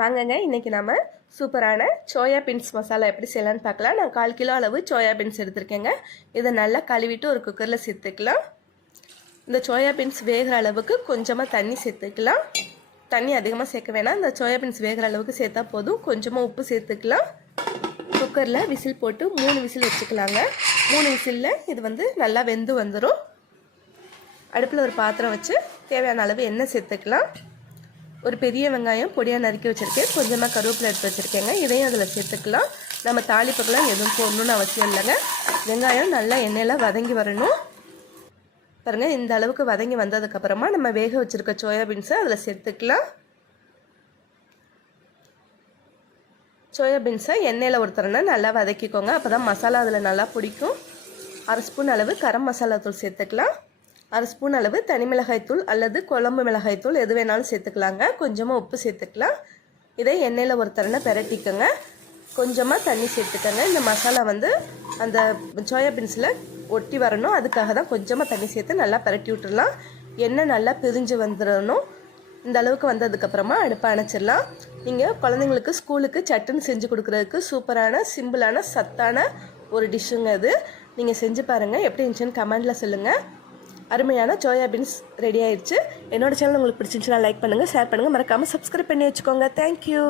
வாங்கங்க இன்றைக்கி நம்ம சூப்பரான சோயா பீன்ஸ் மசாலா எப்படி செய்யலான்னு பார்க்கலாம். நான் 1/4 கிலோ அளவு சோயா பீன்ஸ் எடுத்திருக்கேங்க. இதை நல்லா கழுவிட்டு ஒரு குக்கரில் சேர்த்துக்கலாம். இந்த சோயா பீன்ஸ் வேகிற அளவுக்கு கொஞ்சமாக தண்ணி சேர்த்துக்கலாம். தண்ணி அதிகமாக சேர்க்க வேணாம், இந்த சோயா பீன்ஸ் வேகிற அளவுக்கு சேர்த்தா போதும். கொஞ்சமாக உப்பு சேர்த்துக்கலாம். குக்கரில் விசில் போட்டு 3 விசில் வச்சுக்கலாங்க. 3 விசிலில் இது நல்லா வெந்து வந்துடும். அடுப்பில் ஒரு பாத்திரம் வச்சு தேவையான அளவு எண்ணெய் சேர்த்துக்கலாம். ஒரு பெரிய வெங்காயம் பொடியாக நறுக்கி வச்சுருக்கேன். கொஞ்சமாக கருவேப்பிலை எடுத்து வச்சுருக்கேங்க. இதையும் அதில் சேர்த்துக்கலாம். நம்ம தாளிப்புக்கெல்லாம் எதுவும் போடணுன்னு அவசியம் இல்லைங்க. வெங்காயம் நல்லா எண்ணெயில் வதங்கி வரணும். பாருங்கள், இந்த அளவுக்கு வதங்கி வந்ததுக்கப்புறமா நம்ம வேக வச்சுருக்க சோயாபீன்ஸை அதில் சேர்த்துக்கலாம். சோயாபீன்ஸை எண்ணெயில் ஒருத்தரனா நல்லா வதக்கிக்கோங்க. அப்போ தான் மசாலா அதில் நல்லா பிடிக்கும். 1/2 ஸ்பூன் அளவு கரம் மசாலா தூள் சேர்த்துக்கலாம். 1/2 ஸ்பூன் அளவு தனி மிளகாய்த்தூள் அல்லது குழம்பு மிளகாய்த்தூள் எது வேணாலும் சேர்த்துக்கலாங்க. கொஞ்சமாக உப்பு சேர்த்துக்கலாம். இதை எண்ணெயில் ஒரு தடவை பெரட்டிக்கோங்க. கொஞ்சமாக தண்ணி சேர்த்துக்கோங்க. இந்த மசாலா அந்த சோயாபீன்ஸில் ஒட்டி வரணும். அதுக்காக தான் கொஞ்சமாக தண்ணி சேர்த்து நல்லா பெரட்டி விட்டுடலாம். எண்ணெய் நல்லா பிரிஞ்சு வந்துடணும். இந்த அளவுக்கு வந்ததுக்கப்புறமா அடுப்பை அணைச்சிடலாம். நீங்கள் குழந்தைங்களுக்கு ஸ்கூலுக்கு சட்டுன்னு செஞ்சு கொடுக்குறதுக்கு சூப்பரான சிம்பிளான சத்தான ஒரு டிஷ்ஷுங்க இது. நீங்கள் செஞ்சு பாருங்கள், எப்படி இருந்துச்சுன்னு கமெண்டில் சொல்லுங்கள். அருமையான சோயாபீன்ஸ் ரெடி ஆயிடுச்சு. என்னோட சேனல் உங்களுக்கு பிடிச்சிருந்துச்சுன்னா லைக் பண்ணுங்கள், ஷேர் பண்ணுங்கள், மறக்காமல் சப்ஸ்கிரைப் பண்ணி வச்சுக்கோங்க. தேங்க்யூ.